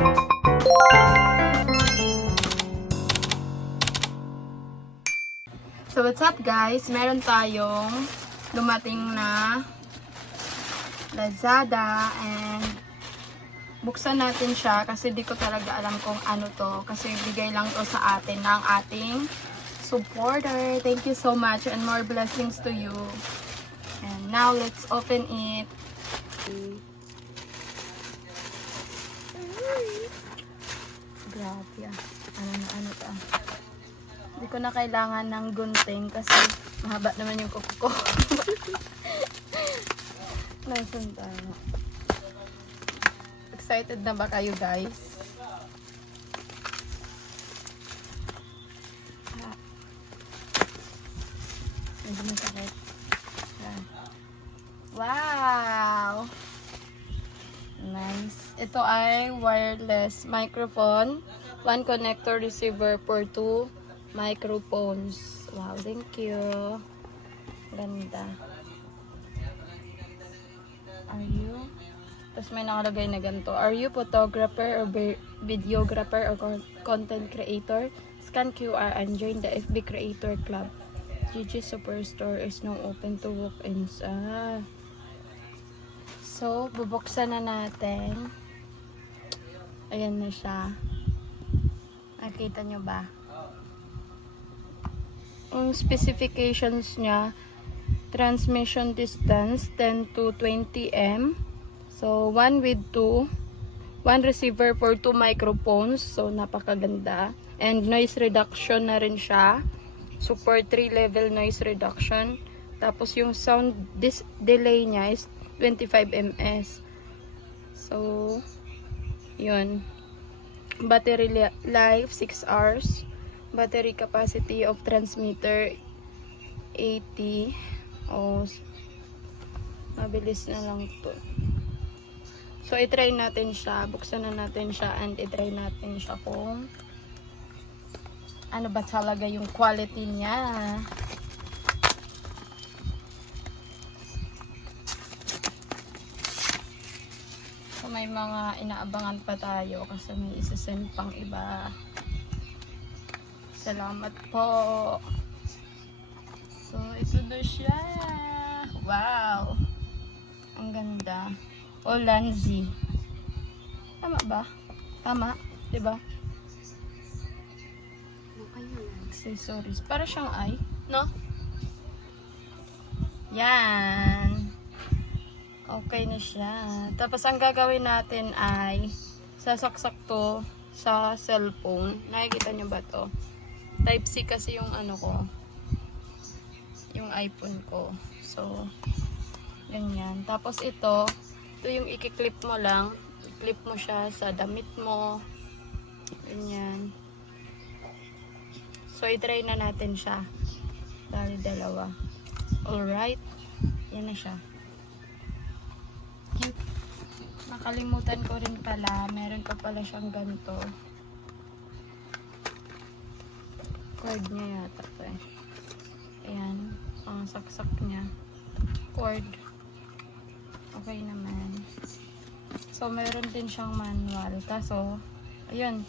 So what's up guys? Meron tayong dumating na Lazada and buksan natin siya kasi di ko talaga alam kung ano to kasi bigay lang to sa atin ng ating supporter. Thank you so much and more blessings to you. And now let's open it. Grabe ah. Ano to ah. Hindi ko na kailangan ng gunting kasi mahaba naman yung kuko ko. Nasaan tayo? Excited na ba kayo guys? Medyo masakit. Wow! Nice. Ito ay wireless microphone. One connector receiver for 2 microphones. Wow, thank you. Ganda. Are you? Tapos may nakalagay na ganito. Are you photographer or videographer or content creator? Scan QR and join the FB Creator Club. GG Superstore is now open to walk-ins. So, bubuksan na natin. Ayan na siya. Nakita nyo ba? Ang specifications niya, transmission distance 10 to 20 m. So, 1 with 2. 1 receiver for 2 microphones. So, napakaganda. And noise reduction na rin siya. Support 3-level noise reduction. Tapos, yung sound delay niya is 25 ms. So, yun. Battery life 6 hours. Battery capacity of transmitter 80. Oh, mabilis na lang to. So, i-try natin siya. Buksan na natin siya and i-try natin siya kung ano ba talaga yung quality niya. So, may mga inaabangan pa tayo kasi may isasend pang iba. Salamat po. So, ito na siya. Wow. Ang ganda. Olanzi. Tama ba? Tama? Diba? Accessories. Para siyang ay. No? Yan. Okay na siya. Tapos, ang gagawin natin ay sasaksak to sa cellphone. Nakikita nyo ba to? Type-C kasi yung ano ko. Yung iPhone ko. So, ganyan. Tapos ito yung i-clip mo lang. I-clip mo siya sa damit mo. Ganyan. So, i-try na natin siya. Dahil dalawa. Alright. Yan na siya. Nakalimutan ko rin pala. Meron pa pala siyang ganito. Cord niya yata to eh. Ayan. Ang saksak niya. Cord. Okay naman. So, meron din siyang manual. Kaso, ayun.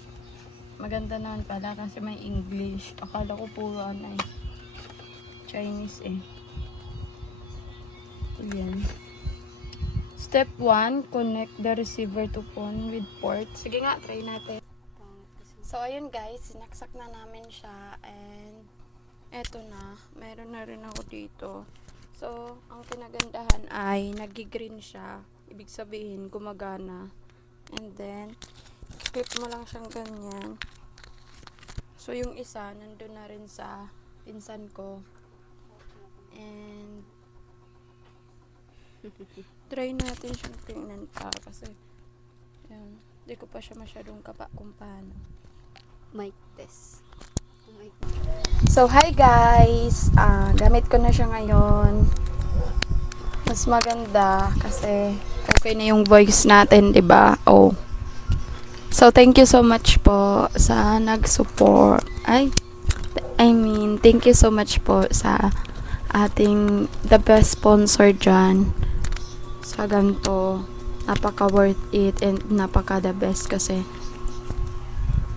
Maganda naman pala kasi may English. Akala ko puro ano eh. Chinese eh. Ayan. Step 1, connect the receiver to phone with port. Sige nga, try natin. So, ayun guys, sinaksak na namin siya and eto na, meron na rin ako dito. So, ang kinagandahan ay nag-green siya. Ibig sabihin, gumagana. And then, clip mo lang siyang ganyan. So, yung isa, nandun na rin sa pinsan ko. And, try natin siyang tingnan pa kasi, yun, di ko pa siya masyadong kapa kung paano. Mic test. So, hi guys! Gamit ko na siya ngayon. Mas maganda kasi okay na yung voice natin, diba? Oh. So, thank you so much po sa nag-support. Thank you so much po sa ating the best sponsor dyan sa ganito. napaka worth it and napaka the best kasi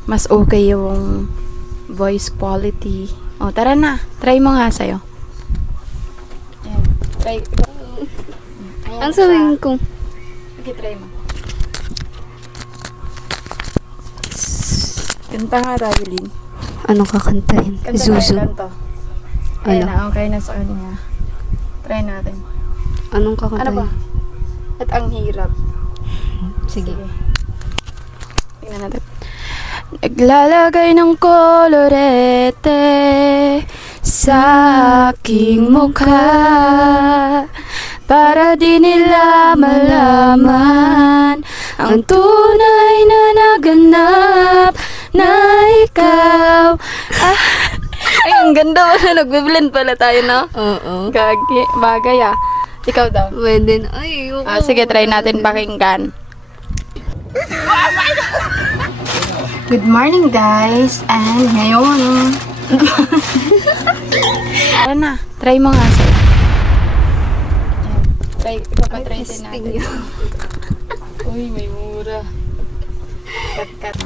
mas okay yung voice quality. O, tara na. Try mo nga sa'yo. Ayan. Try. Ayan Ang siya. sabihin ko. Sige, try mo. Kanta nga, Rylin. Anong kakantahin? Kanta Zuzu. tayo, kanto. Ayan Ano? na, okay na sa kanya. Try natin. Anong Ano kakantahin? ba? At ang hirap. Sige. Tingnan natin. Naglalagay ng kolorete sa aking mukha para di nila malaman ang tunay na naganap na ikaw. Ay, ang ganda wala. Nagbe-blend pala tayo, no? Oo. Gagi. Bagay, ah. Ikaw daw. Pwede na. Ay, oo. Sige, try natin pakinggan. Good morning, guys. And ngayon... Tara na. Try mo nga sa'yo. Try, ipapatry din natin. Uy, may mura. Cut, cut.